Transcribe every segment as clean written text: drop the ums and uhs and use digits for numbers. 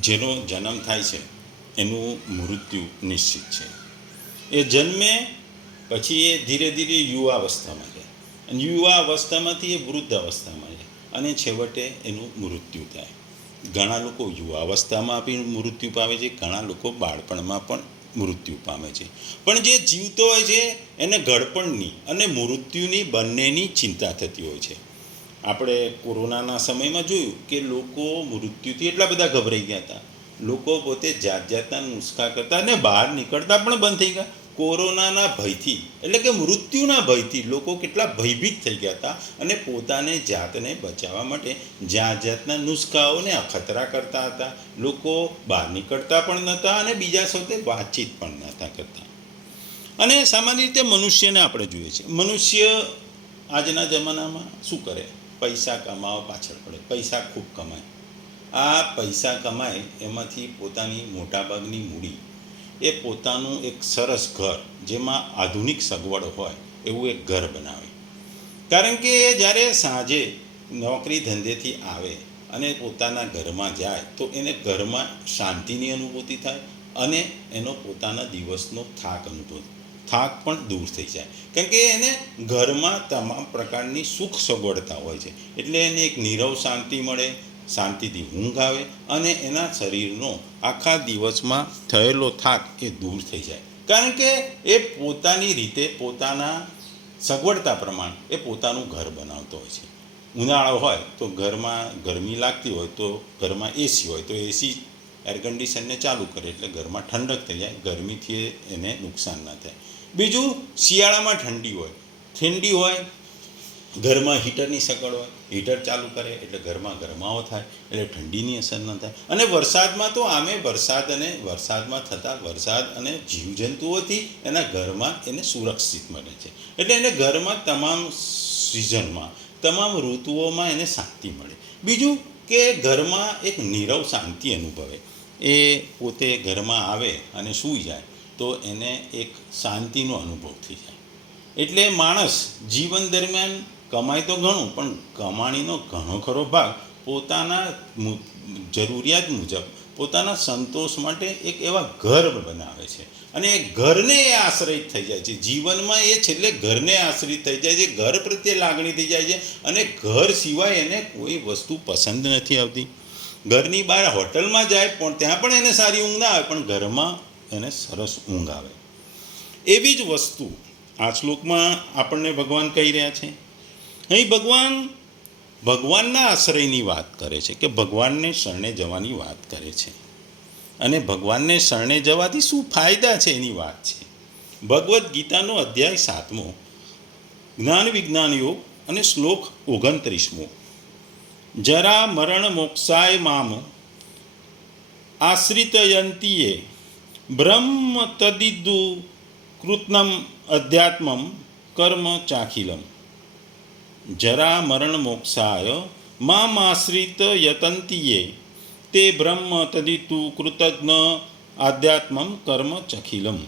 જેનો જન્મ થાય છે એનું મૃત્યુ નિશ્ચિત છે. એ જન્મે પછી એ ધીરે ધીરે યુવાવસ્થામાં જાય અને યુવાવસ્થામાંથી એ વૃદ્ધ અવસ્થામાં જાય અને છેવટે એનું મૃત્યુ થાય. ઘણા લોકો યુવાવસ્થામાં બી મૃત્યુ પામે છે, ઘણા લોકો બાળપણમાં પણ મૃત્યુ પામે છે. પણ જે જીવતો હોય છે એને ઘડપણની અને મૃત્યુની બંનેની ચિંતા થતી હોય છે. આપણે કોરોનાના સમયમાં જોયું કે લોકો મૃત્યુથી એટલા બધા ગભરાઈ ગયા હતા. લોકો પોતે જાત જાતના નુસ્ખા કરતા અને બહાર નીકળતા પણ બંધ થઈ ગયા. કોરોનાના ભયથી એટલે કે મૃત્યુના ભયથી લોકો કેટલા ભયભીત થઈ ગયા હતા અને પોતાને જાતને બચાવવા માટે જાત જાતના નુસ્ખાઓને અખતરા કરતા હતા. લોકો બહાર નીકળતા પણ નહોતા અને બીજા સાથે વાતચીત પણ નહોતા કરતા. અને સામાન્ય રીતે મનુષ્યને આપણે જોઈએ છીએ, મનુષ્ય આજના જમાનામાં શું કરે? પૈસા કમાવા પાછળ પડે, પૈસા ખૂબ કમાય. આ પૈસા કમાય એમાંથી પોતાની મોટાભાગની મૂડી એ પોતાનું એક સરસ ઘર, જેમાં આધુનિક સગવડ હોય એવું એક ઘર બનાવે. કારણ કે જ્યારે સાંજે નોકરી ધંધેથી આવે અને પોતાના ઘરમાં જાય તો એને ઘરમાં શાંતિની અનુભૂતિ થાય અને એનો પોતાના દિવસનો થાક પણ દૂર થઈ જાય. કારણ કે એને ઘરમાં તમામ પ્રકારની સુખ સગવડતા હોય છે, એટલે એને એક નીરવ શાંતિ મળે, શાંતિથી ઊંઘ આવે અને એના શરીરનો આખા દિવસમાં થયેલો થાક એ દૂર થઈ જાય. કારણ કે એ પોતાની રીતે પોતાના સગવડતા પ્રમાણે એ પોતાનું ઘર બનાવતો હોય છે. ઉનાળો હોય તો ઘરમાં ગરમી લાગતી હોય તો ઘરમાં એસી હોય તો એસી એર કન્ડિશનને ચાલુ કરે એટલે ઘરમાં ઠંડક થઈ જાય, ગરમીથી એને નુકસાન ના થાય. બીજું, શિયાળામાં ઠંડી હોય ઘરમાં હીટરની સગવડ હોય, હીટર ચાલુ કરે એટલે ઘરમાં ગરમાવો થાય એટલે ઠંડીની અસર ન થાય. અને વરસાદમાં તો વરસાદમાં થતા વરસાદ અને જીવજંતુઓથી એના ઘરમાં એને સુરક્ષિત મળે છે. એટલે એને ઘરમાં તમામ સિઝનમાં તમામ ઋતુઓમાં એને શાંતિ મળે. બીજું કે ઘરમાં એક નીરવ શાંતિ અનુભવે. એ પોતે ઘરમાં આવે અને સૂઈ જાય તો એને એક શાંતિનો અનુભવ થઈ જાય. એટલે માણસ જીવન દરમિયાન કમાય તો ઘણું, પણ કમાણીનો ઘણો ખરો ભાગ પોતાના જરૂરિયાત મુજબ પોતાના સંતોષ માટે એક એવા ઘર બનાવે છે અને એ ઘરને એ આશ્રિત થઈ જાય છે. જીવનમાં એ છેલ્લે ઘરને આશ્રિત થઈ જાય છે, ઘર પ્રત્યે લાગણી થઈ જાય છે અને ઘર સિવાય એને કોઈ વસ્તુ પસંદ નથી આવતી. ઘરની બહાર હોટલમાં જાય પણ ત્યાં પણ એને સારી ઊંઘ ના આવે, પણ ઘરમાં એને સરસ ઊંઘ આવે. એવી જ વસ્તુ આ શ્લોકમાં આપણને ભગવાન કહી રહ્યા છે. અહીં ભગવાનના આશ્રયની વાત કરે છે, કે ભગવાનને શરણે જવાની વાત કરે છે અને ભગવાનને શરણે જવાથી શું ફાયદા છે એની વાત છે. ભગવદ્ ગીતાનો અધ્યાય 7મો, જ્ઞાન વિજ્ઞાન યોગ અને શ્લોક 29મો. જરા મરણ મોક્ષાય મામ આશ્રિતયંતીએ બ્રહ્મ તદિદુ કૃત્નમ અધ્યાત્મમ કર્મ ચાખિલમ. જરા મરણ મોક્ષાય મામ આશ્રિત યતંતીએ તે બ્રહ્મ તદિતુ કૃતજ્ઞ આધ્યાત્મમ કર્મ ચખિલમ.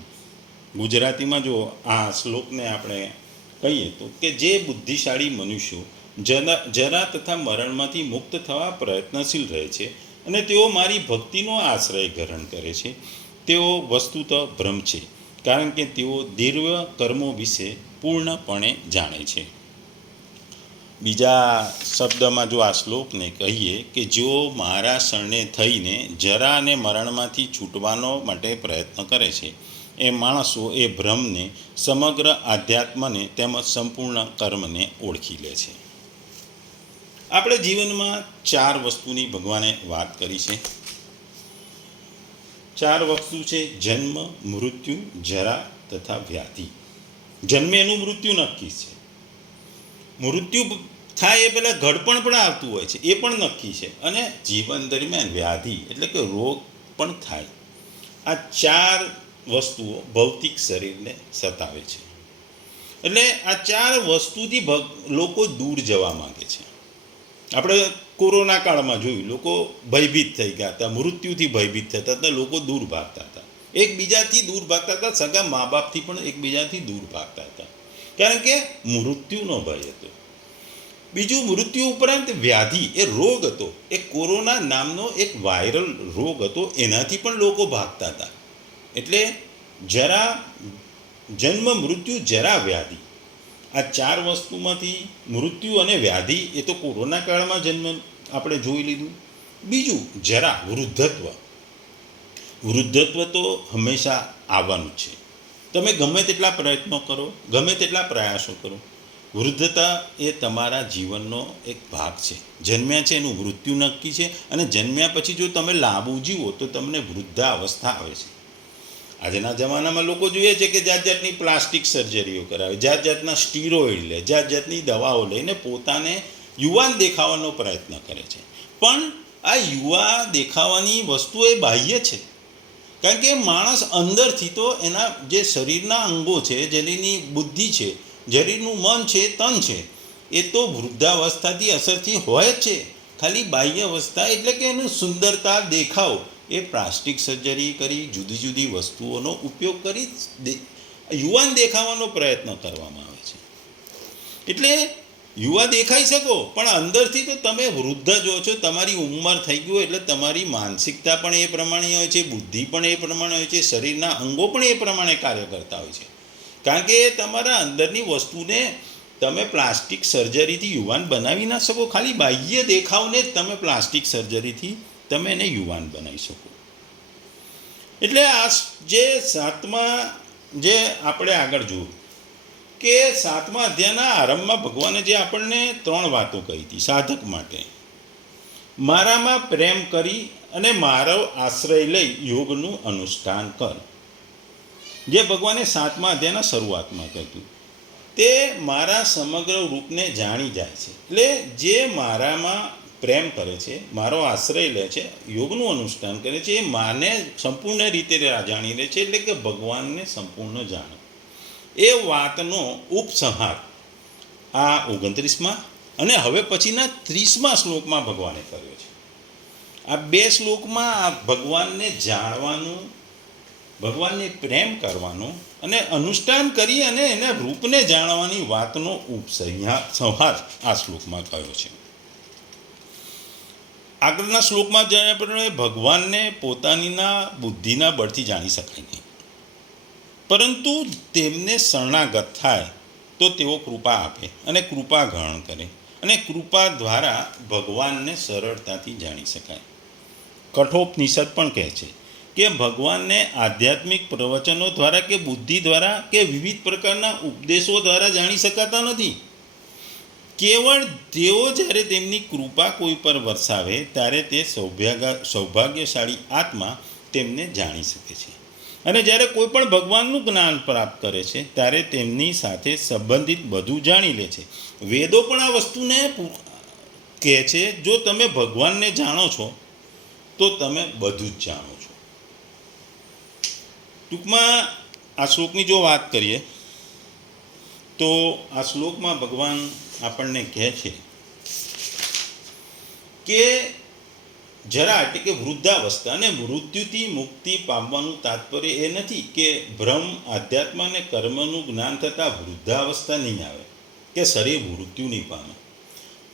ગુજરાતીમાં જો આ શ્લોકને આપણે કહીએ તો કે જે બુદ્ધિશાળી મનુષ્યો જરા તથા મરણમાંથી મુક્ત થવા પ્રયત્નશીલ રહે છે અને તેઓ મારી ભક્તિનો આશ્રય ગ્રહણ કરે છે, તેઓ વસ્તુતઃ બ્રહ્મ છે, કારણ કે તેઓ દિવ્ય કર્મો વિશે પૂર્ણપણે જાણે છે. બીજા શબ્દમાં જો આ શ્લોકને કહીએ કે જેઓ મારા શરણે થઈને જરા અને મરણમાંથી છૂટવાનો માટે પ્રયત્ન કરે છે, એ માણસો એ બ્રહ્મને, સમગ્ર આધ્યાત્મને તેમજ સંપૂર્ણ કર્મને ઓળખી લે છે. આપણે જીવનમાં 4 વસ્તુની ભગવાને વાત કરી છે. 4 વસ્તુ છે: જન્મ, મૃત્યુ, જરા તથા વ્યાધિ. જન્મે એનું મૃત્યુ નક્કી છે, મૃત્યુ થાય એ પહેલાં ઘડપણ પણ આવતું હોય છે, એ પણ નક્કી છે, અને જીવન દરમિયાન વ્યાધિ એટલે કે રોગ પણ થાય. આ 4 વસ્તુઓ ભૌતિક શરીરને સતાવે છે. એટલે આ 4 વસ્તુથી લોકો દૂર જવા માંગે છે. આપણે કોરોના કાળમાં જોયું, લોકો ભયભીત થઈ ગયા હતા, મૃત્યુથી ભયભીત થતા હતા, લોકો દૂર ભાગતા હતા, એકબીજાથી દૂર ભાગતા હતા, સગા મા બાપથી પણ એકબીજાથી દૂર ભાગતા હતા, કારણ કે મૃત્યુનો ભય હતો. બીજું, મૃત્યુ ઉપરાંત વ્યાધિ, એ રોગ હતો, એ કોરોના નામનો એક વાયરલ રોગ હતો, એનાથી પણ લોકો ભાગતા હતા. એટલે જરા, જન્મ, મૃત્યુ, જરા, વ્યાધિ, આ 4 વસ્તુમાંથી મૃત્યુ અને વ્યાધિ એ તો કોરોના કાળમાં જન્મ આપણે જોઈ લીધું. બીજું, જરા, વૃદ્ધત્વ તો હંમેશા આવવાનું છે. તમે ગમે તેટલા પ્રયત્નો કરો, ગમે તેટલા પ્રયાસો કરો, વૃદ્ધતા એ તમારા જીવનનો એક ભાગ છે. જન્મ્યા છે એનું મૃત્યુ નક્કી છે, અને જન્મ્યા પછી જો તમે લાંબુ જીવો તો તમને વૃદ્ધાવસ્થા આવે છે. આજના જમાનામાં લોકો જોઈએ છે કે જાત જાતની પ્લાસ્ટિક સર્જરીઓ કરાવે, જાત જાતના સ્ટીરોઇડ લે, જાત જાતની દવાઓ લઈને પોતાને યુવાન દેખાવાનો પ્રયત્ન કરે છે. પણ આ યુવા દેખાવાની વસ્તુ એ બાહ્ય છે. કારણ કે માણસ અંદરથી તો એના જે શરીરના અંગો છે, શરીરની બુદ્ધિ છે, શરીરનું મન છે, તન છે, એ તો વૃદ્ધાવસ્થાથી અસરથી હોય જ છે. ખાલી બાહ્ય અવસ્થા એટલે કે એનું સુંદરતા, દેખાવ, એ પ્લાસ્ટિક સર્જરી કરી, જુદી જુદી વસ્તુઓનો ઉપયોગ કરી યુવાન દેખાવાનો પ્રયત્ન કરવામાં આવે છે. એટલે યુવા દેખાઈ શકો, પણ અંદરથી તો તમે વૃદ્ધ જો છો. તમારી ઉંમર થઈ ગયું એટલે તમારી માનસિકતા પણ એ પ્રમાણે હોય છે, બુદ્ધિ પણ એ પ્રમાણે હોય છે, શરીરના અંગો પણ એ પ્રમાણે કાર્ય કરતા હોય છે. કારણ કે તમારા અંદરની વસ્તુને તમે પ્લાસ્ટિક સર્જરીથી યુવાન બનાવી ના શકો. ખાલી બાહ્ય દેખાવને જ તમે પ્લાસ્ટિક સર્જરીથી તમે એને યુવાન બનાવી શકો. એટલે આ જે 7મા જે આપણે આગળ જોયું કે 7મા અધ્યાયના આરંભમાં ભગવાને જે આપણને 3 વાતો કહી હતી સાધક માટે. મારામાં પ્રેમ કરી અને મારો આશ્રય લઈ યોગનું અનુષ્ઠાન કર. જે ભગવાને 7મા અધ્યાયના શરૂઆતમાં કહ્યું, તે મારા સમગ્ર રૂપને જાણી જાય છે. એટલે જે મારામાં પ્રેમ કરે છે, મારો આશ્રય લે છે, યોગનું અનુષ્ઠાન કરે છે, એ માને સંપૂર્ણ રીતે જાણી લે છે. એટલે કે ભગવાનને સંપૂર્ણ જાણે. એ વાતનો ઉપસંહાર આ 29મા અને હવે પછીના 30મા શ્લોકમાં ભગવાને કર્યો છે. આ 2 શ્લોકમાં આ ભગવાનને જાણવાનું, ભગવાનને પ્રેમ કરવાનો અને અનુષ્ઠાન કરી અને એના રૂપને જાણવાની વાતનો ઉપસંહાર આ શ્લોકમાં કયો છે. આગળના શ્લોકમાં જાણ્યા પ્રમાણે ભગવાનને પોતાનીના બુદ્ધિના બળથી જાણી શકાય નહીં, પરંતુ તેમને શરણાગત થાય તો તેઓ કૃપા આપે અને કૃપા ગ્રહણ કરે, અને કૃપા દ્વારા ભગવાનને સરળતાથી જાણી શકાય. કઠોપનિષદ પણ કહે છે કે ભગવાનને આધ્યાત્મિક પ્રવચનો દ્વારા કે બુદ્ધિ દ્વારા કે વિવિધ પ્રકારના ઉપદેશો દ્વારા જાણી શકાતા નથી. કેવળ તેઓ જ્યારે તેમની કૃપા કોઈ પર વરસાવે ત્યારે તે સૌભાગ્યશાળી આત્મા તેમને જાણી શકે છે. અને જ્યારે કોઈ પણ ભગવાનનું જ્ઞાન પ્રાપ્ત કરે છે ત્યારે તેમની સાથે સંબંધિત બધું જાણી લે છે. વેદો પણ આ વસ્તુને કહે છે, જો તમે ભગવાનને જાણો છો તો તમે બધું જ જાણો છો. ટૂંકમાં આ શ્લોકની જો વાત કરીએ તો આ શ્લોકમાં ભગવાન આપણને કહે છે કે જરા એટલે કે વૃદ્ધાવસ્થા, અને મૃત્યુથી મુક્તિ પામવાનું તાત્પર્ય એ નથી કે બ્રહ્મ, આધ્યાત્મ અને કર્મનું જ્ઞાન થતાં વૃદ્ધાવસ્થા નહીં આવે કે શરીર મૃત્યુ નહીં પામે.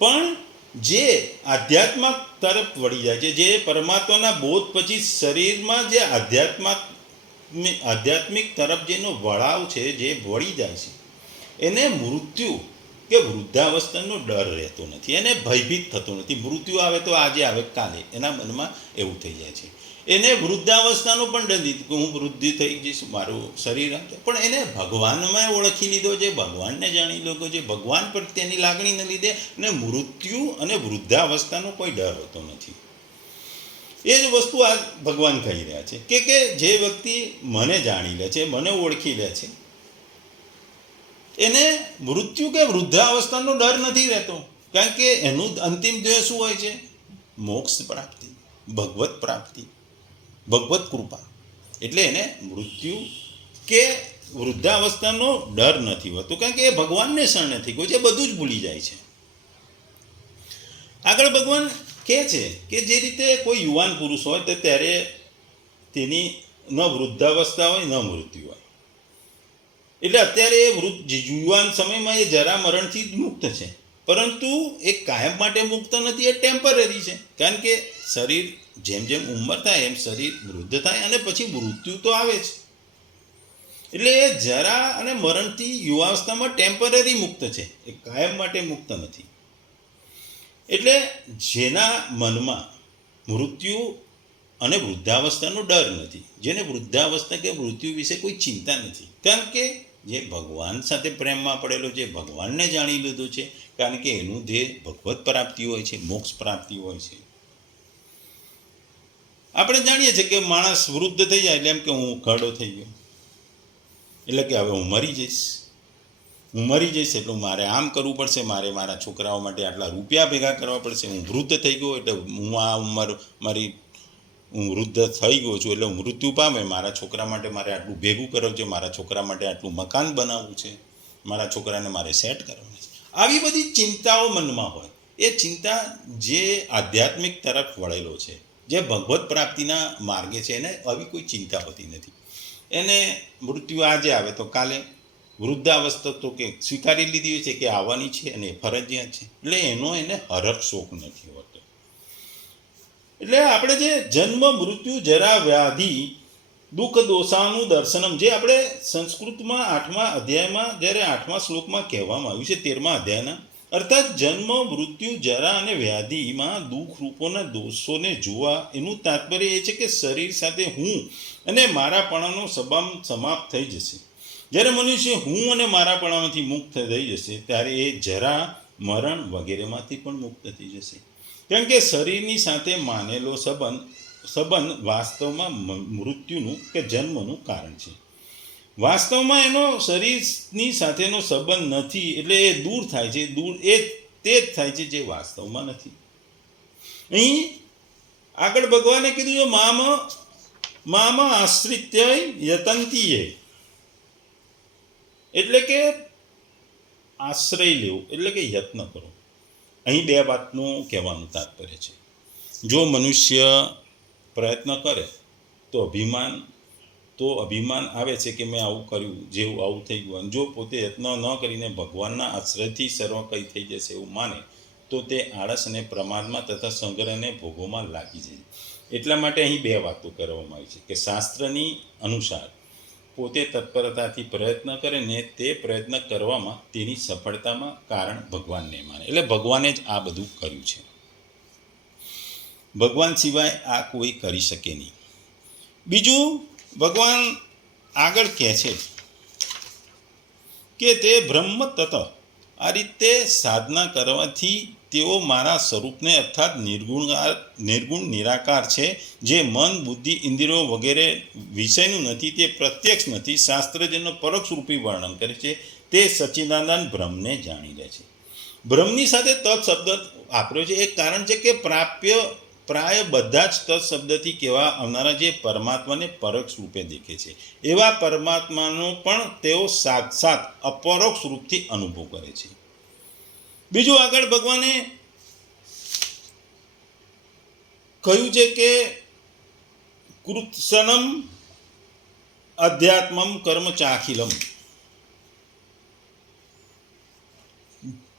પણ જે આધ્યાત્મ તરફ વળી જાય છે, જે પરમાત્માના બોધ પછી શરીરમાં જે આધ્યાત્મિક તરફ જેનો વળાવ છે, જે વળી જાય છે, એને મૃત્યુ કે વૃદ્ધાવસ્થાનો ડર રહેતો નથી, એને ભયભીત થતો નથી. મૃત્યુ આવે તો આજે આવે કાલે, એના મનમાં એવું થઈ જાય છે. એને વૃદ્ધાવસ્થાનો પણ ડર નથી કે હું વૃદ્ધિ થઈ જઈશ, મારું શરીર, પણ એને ભગવાનમાં ઓળખી લીધો છે, ભગવાનને જાણી લીધો છે, ભગવાન પ્રત્યેની લાગણીને લીધે ને મૃત્યુ અને વૃદ્ધાવસ્થાનો કોઈ ડર હોતો નથી. એ જ વસ્તુ આ ભગવાન કહી રહ્યા છે કે જે વ્યક્તિ મને જાણી લે છે, મને ઓળખી લે છે, એને મૃત્યુ કે વૃદ્ધાવસ્થાનો ડર નથી રહેતો. કારણ કે એનું અંતિમ ધ્યેય શું હોય છે? મોક્ષ પ્રાપ્તિ, ભગવત પ્રાપ્તિ, ભગવત કૃપા. એટલે એને મૃત્યુ કે વૃદ્ધાવસ્થાનો ડર નથી હોતો, કારણ કે એ ભગવાનને શરણે થઈ ગયો છે, બધું જ ભૂલી જાય છે. આગળ ભગવાન કહે છે કે જે રીતે કોઈ યુવાન પુરુષ હોય તો ત્યારે તેની ન વૃદ્ધાવસ્થા હોય ન મૃત્યુ હોય. એટલે અત્યારે એ યુવાન સમયમાં એ જરા મરણથી જ મુક્ત છે, પરંતુ એ કાયમ માટે મુક્ત નથી, એ ટેમ્પરરી છે. કારણ કે શરીર જેમ જેમ ઉંમર થાય એમ શરીર વૃદ્ધ થાય અને પછી મૃત્યુ તો આવે જ. એટલે એ જરા અને મરણથી યુવાવસ્થામાં ટેમ્પરરી મુક્ત છે, એ કાયમ માટે મુક્ત નથી. એટલે જેના મનમાં મૃત્યુ અને વૃદ્ધાવસ્થાનો ડર નથી, જેને વૃદ્ધાવસ્થા કે મૃત્યુ વિશે કોઈ ચિંતા નથી, કારણ કે જે ભગવાન સાથે પ્રેમમાં પડેલો છે, ભગવાનને જાણી લીધો છે, કારણ કે એનું ધ્યેય ભગવત પ્રાપ્તિ હોય છે, મોક્ષ પ્રાપ્તિ હોય છે. આપણે જાણીએ છીએ કે માણસ વૃદ્ધ થઈ જાય એટલે એમ કે હું ઘરડો થઈ ગયો, એટલે કે હવે હું મરી જઈશ એટલે મારે આમ કરવું પડશે, મારે મારા છોકરાઓ માટે આટલા રૂપિયા ભેગા કરવા પડશે, હું વૃદ્ધ થઈ ગયો એટલે હું આ ઉંમર હું વૃદ્ધ થઈ ગયો છું એટલે હું મૃત્યુ પામે, મારા છોકરા માટે મારે આટલું ભેગું કરવું છે, મારા છોકરા માટે આટલું મકાન બનાવવું છે, મારા છોકરાને મારે સેટ કરવાનું છે. આવી બધી ચિંતાઓ મનમાં હોય. એ ચિંતા જે આધ્યાત્મિક તરફ વળેલો છે, જે ભગવત પ્રાપ્તિના માર્ગે છે, એને આવી કોઈ ચિંતા હોતી નથી. એને મૃત્યુ આજે આવે તો કાલે, વૃદ્ધાવસ્થા તો કે સ્વીકારી લીધી હોય છે કે આવવાની છે અને ફરજિયાત છે, એટલે એનો એને હરખ શોખ નથી હોતો. એટલે આપણે જે જન્મ મૃત્યુ જરા વ્યાધિ દુઃખ દોષાનું દર્શનમ, જે આપણે સંસ્કૃતમાં 8મા અધ્યાયમાં જ્યારે 8મા શ્લોકમાં કહેવામાં આવ્યું છે, 13મા અધ્યાયના, અર્થાત જન્મ મૃત્યુ જરા અને વ્યાધિમાં દુઃખ રૂપોના દોષોને જોવા, એનું તાત્પર્ય એ છે કે શરીર સાથે હું અને મારાપણાનો સંબંધ સમાપ્ત થઈ જશે. જ્યારે મનુષ્ય હું અને મારાપણામાંથી મુક્ત થઈ જશે ત્યારે એ જરા મરણ વગેરેમાંથી પણ મુક્ત થઈ જશે. કેમ કે શરીરની સાથે માનેલો સંબંધ વાસ્તવમાં મૃત્યુનું કે જન્મનું કારણ છે. વાસ્તવમાં એનો શરીરની સાથેનો સંબંધ નથી, એટલે એ દૂર થાય છે, તે જ થાય છે જે વાસ્તવમાં નથી. અહીં આગળ ભગવાને કીધું મામ આશ્રિત્ય યતંતીએ, એટલે કે આશ્રય લેવો, એટલે કે યત્ન કરો. અહીં બે વાતનું કહેવાનું તાત્પર્ય છે. જો મનુષ્ય પ્રયત્ન કરે તો અભિમાન આવે છે કે મેં આવું કર્યું, જેવું આવું થઈ ગયું. અને જો પોતે યત્ન ન કરીને ભગવાનના આશ્રયથી સર્વ કંઈ થઈ જશે એવું માને તો તે આળસ અને પ્રમાદમાં તથા સંગ્રહ અને ભોગોમાં લાગી જાય. એટલા માટે અહીં બે વાતો કરવામાં આવી છે કે શાસ્ત્રની અનુસાર પોતે તત્પરતાથી પ્રયત્ન કરે ને તે પ્રયત્ન કરવામાં તેની સફળતામાં કારણ ભગવાનને માને. એટલે ભગવાને જ આ બધું કર્યું છે, ભગવાન સિવાય આ કોઈ કરી શકે નહીં. બીજું ભગવાન આગળ કહે છે કે તે બ્રહ્મ તત્વ, આ રીતે સાધના કરવાથી તેઓ મારા સ્વરૂપને અર્થાત નિર્ગુણ નિરાકાર છે, જે મન બુદ્ધિ ઇન્દ્રિયો વગેરે વિષયનું નથી, તે પ્રત્યક્ષ નથી, શાસ્ત્રજનો પરોક્ષ રૂપી વર્ણન કરે છે, તે સચ્ચિદાનંદ બ્રહ્મને જાણી લે છે. બ્રહ્મની સાથે તત્ શબ્દ વાપર્યો છે. એક કારણ છે કે પ્રાય બધા જ તત્ શબ્દથી કહેવા આવનારા જે પરમાત્માને પરોક્ષ રૂપે દેખે છે, એવા પરમાત્માનો પણ તેઓ સાક્ષાત અપરોક્ષ રૂપથી અનુભવ કરે છે. બીજું આગળ ભગવાને કહ્યું છે કે કૃત્સનમ અધ્યાત્મમ કર્મ ચાખિલમ,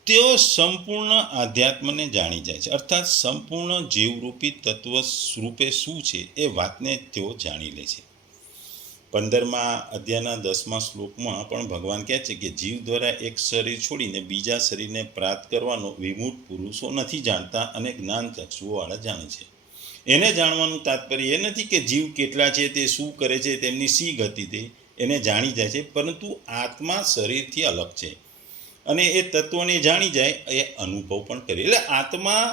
તેઓ સંપૂર્ણ આધ્યાત્મને જાણી જાય છે, અર્થાત સંપૂર્ણ જીવરૂપી તત્વ રૂપે શું છે એ વાતને તેઓ જાણી લે છે. 15મા અધ્યાયના 10મા શ્લોકમાં પણ ભગવાન કહે છે કે જીવ દ્વારા એક શરીર છોડીને બીજા શરીરને પ્રાપ્ત કરવાનો વિમૂઢ પુરુષો નથી જાણતા અને જ્ઞાન ચક્ષુઓવાળા જાણે છે. એને જાણવાનું તાત્પર્ય એ નથી કે જીવ કેટલા છે, તે શું કરે છે, તેમની શી ગતિ તે એને જાણી જાય છે, પરંતુ આત્મા શરીરથી અલગ છે અને એ તત્વને જાણી જાય, એ અનુભવ પણ કરે. એટલે આત્મા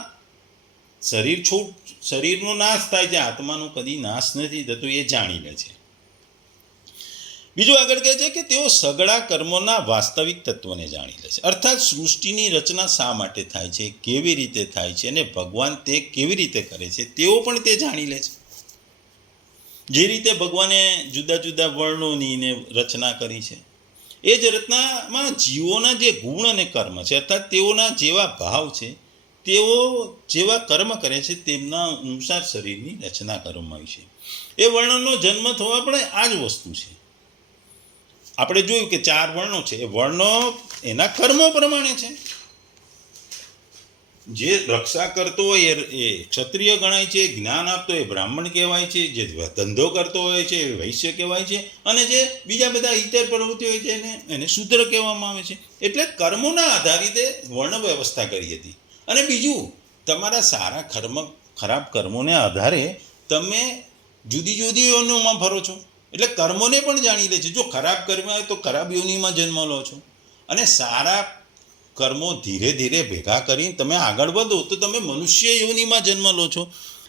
શરીરનો નાશ થાય છે, આત્માનો કદી નાશ નથી થતો, એ જાણી લે છે. બીજું આગળ કહે છે કે તેઓ સગળા કર્મોના વાસ્તવિક તત્વને જાણી લે છે, અર્થાત સૃષ્ટિની રચના શા માટે થાય છે, કેવી રીતે થાય છે અને ભગવાન તે કેવી રીતે કરે છે તેઓ પણ તે જાણી લે છે. જે રીતે ભગવાને જુદા જુદા વર્ણોની રચના કરી છે, એ જ રચનામાં જીવોના જે ગુણ અને કર્મ છે, અર્થાત તેઓના જેવા ભાવ છે, તેઓ જેવા કર્મ કરે છે, તેમના અનુસાર શરીરની રચના કરવામાં આવી છે. એ વર્ણનો જન્મ થવા પણ આ જ વસ્તુ છે. આપણે જોયું કે 4 વર્ણો છે, એ વર્ણો એના કર્મો પ્રમાણે છે. જે રક્ષા કરતો હોય એ ક્ષત્રિય ગણાય છે, જ્ઞાન આપતો એ બ્રાહ્મણ કહેવાય છે, જે ધંધો કરતો હોય છે એ વૈશ્ય કહેવાય છે, અને જે બીજા બધા ઇતર પ્રવૃત્તિ હોય છે એને શૂદ્ર કહેવામાં આવે છે. એટલે કર્મોના આધારિતે વર્ણ વ્યવસ્થા કરી હતી. અને બીજું, તમારા સારા ખરાબ કર્મોને આધારે તમે જુદી જુદી યોનિઓમાં ફરો છો. એટલે કર્મોને પણ જાણી લે છે. જો ખરાબ કર્મ હોય તો ખરાબ યોનિમાં જન્મ લો છો, અને સારા કર્મો ધીરે ધીરે ભેગા કરીને તમે આગળ વધો તો તમે મનુષ્ય યોનિમાં જન્મ લો છો.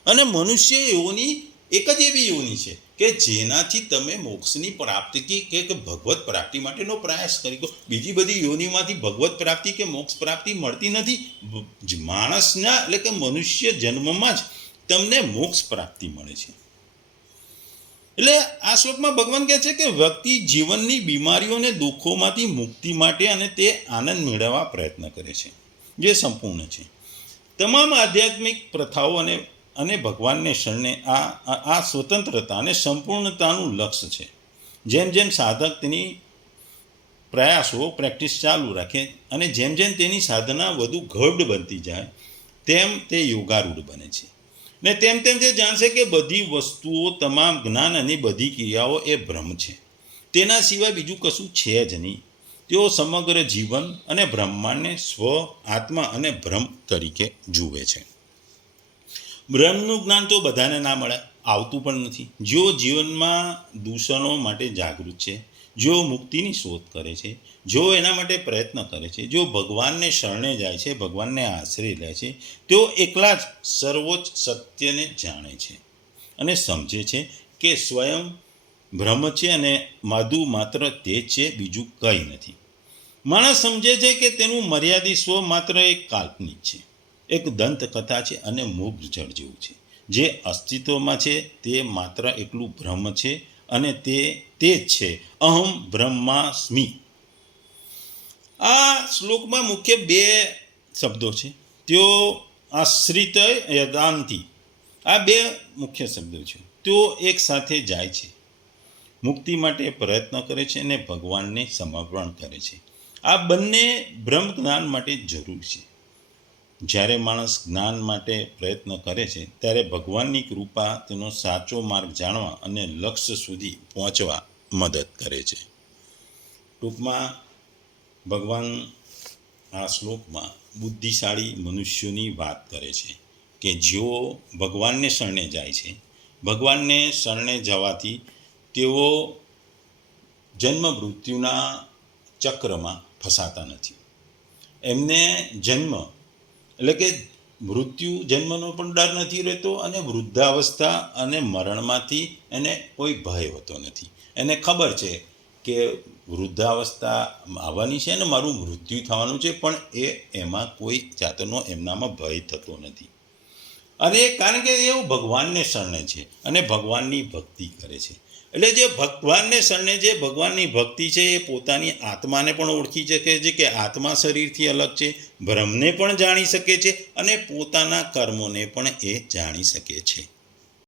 અને મનુષ્ય યોનિ એક જ એવી યોનિ છે કે જેનાથી તમે મોક્ષની પ્રાપ્તિ કે ભગવત પ્રાપ્તિ માટેનો પ્રયાસ કરી દો. બીજી બધી યોનિમાંથી ભગવત પ્રાપ્તિ કે મોક્ષ પ્રાપ્તિ મળતી નથી. માણસના એટલે કે મનુષ્ય જન્મમાં જ તમને મોક્ષ પ્રાપ્તિ મળે છે. એટલે આ શ્લોકમાં ભગવાન કહે છે કે વ્યક્તિ જીવનની બીમારીઓને દુઃખોમાંથી મુક્તિ માટે અને તે આનંદ મેળવવા પ્રયત્ન કરે છે, જે સંપૂર્ણ છે. તમામ આધ્યાત્મિક પ્રથાઓ અને ભગવાનને શરણે આ સ્વતંત્રતા અને સંપૂર્ણતાનું લક્ષ્ય છે. જેમ જેમ સાધક તેની પ્રેક્ટિસ ચાલુ રાખે અને જેમ જેમ તેની સાધના વધુ ગઢ બનતી જાય તેમ તે યોગારૂઢ બને છે. ને તેમ તેમ તે જાણશે કે બધી વસ્તુઓ, તમામ જ્ઞાન અને બધી ક્રિયાઓ એ ભ્રમ છે. તેના સિવાય બીજું કશું છે જ નહીં. તેઓ સમગ્ર જીવન અને બ્રહ્માંડને સ્વ, આત્મા અને બ્રહ્મ તરીકે જુએ છે. બ્રહ્મનું જ્ઞાન તો બધાને ના મળે, આવતું પણ નથી. જેઓ જીવનમાં દૂષણો માટે જાગૃત છે, જેઓ મુક્તિની શોધ કરે છે, જેઓ એના માટે પ્રયત્ન કરે છે, જેઓ ભગવાનને શરણે જાય છે, ભગવાનને આશરે લે છે, તેઓ એકલા જ સર્વોચ્ચ સત્યને જાણે છે અને સમજે છે કે સ્વયં બ્રહ્મ છે અને માધુ માત્ર તે છે, બીજું કંઈ નથી. માણસ સમજે છે કે તેનું મર્યાદિત સ્વ માત્ર એક કાલ્પનિક છે, એક દંતકથા છે અને મુગ્ધ જળ જેવું છે. જે અસ્તિત્વમાં છે તે માત્ર એટલું બ્રહ્મ છે અને તે જ છે, અહમ બ્રહ્માસ્મિ. આ શ્લોકમાં મુખ્ય બે શબ્દો છે. તેઓ આશ્રિત યદાંતિ, આ બે મુખ્ય શબ્દો છે. તેઓ એક સાથે જાય છે, મુક્તિ માટે પ્રયત્ન કરે છે અને ભગવાનને સમર્પણ કરે છે. આ બંને બ્રહ્મ જ્ઞાન માટે જરૂરી છે. જ્યારે માણસ જ્ઞાન માટે પ્રયત્ન કરે છે ત્યારે ભગવાનની કૃપા તેનો સાચો માર્ગ જાણવા અને લક્ષ્ય સુધી પહોંચવા મદદ કરે છે. ટૂંકમાં ભગવાન આ શ્લોકમાં બુદ્ધિશાળી મનુષ્યોની વાત કરે છે કે જેઓ ભગવાનને શરણે જાય છે. ભગવાનને શરણે જવાથી તેઓ જન્મ મૃત્યુના ચક્રમાં ફસાતા નથી. એમને જન્મ એટલે કે મૃત્યુ જન્મનો પણ ડર નથી રહેતો, અને વૃદ્ધાવસ્થા અને મરણમાંથી એને કોઈ ભય હોતો નથી. એને ખબર છે કે વૃદ્ધાવસ્થા આવવાની છે અને મારું મૃત્યુ થવાનું છે, પણ એમાં કોઈ જાતનો એમનામાં ભય થતો નથી. અને કારણ કે એઓ ભગવાનને શરણે છે અને ભગવાનની ભક્તિ કરે છે. એટલે જે ભગવાનને શરણે જે ભગવાનની ભક્તિ છે એ પોતાની આત્માને પણ ઓળખી શકે છે કે આત્મા શરીરથી અલગ છે, બ્રહ્મને પણ જાણી શકે છે અને પોતાના કર્મોને પણ એ જાણી શકે છે.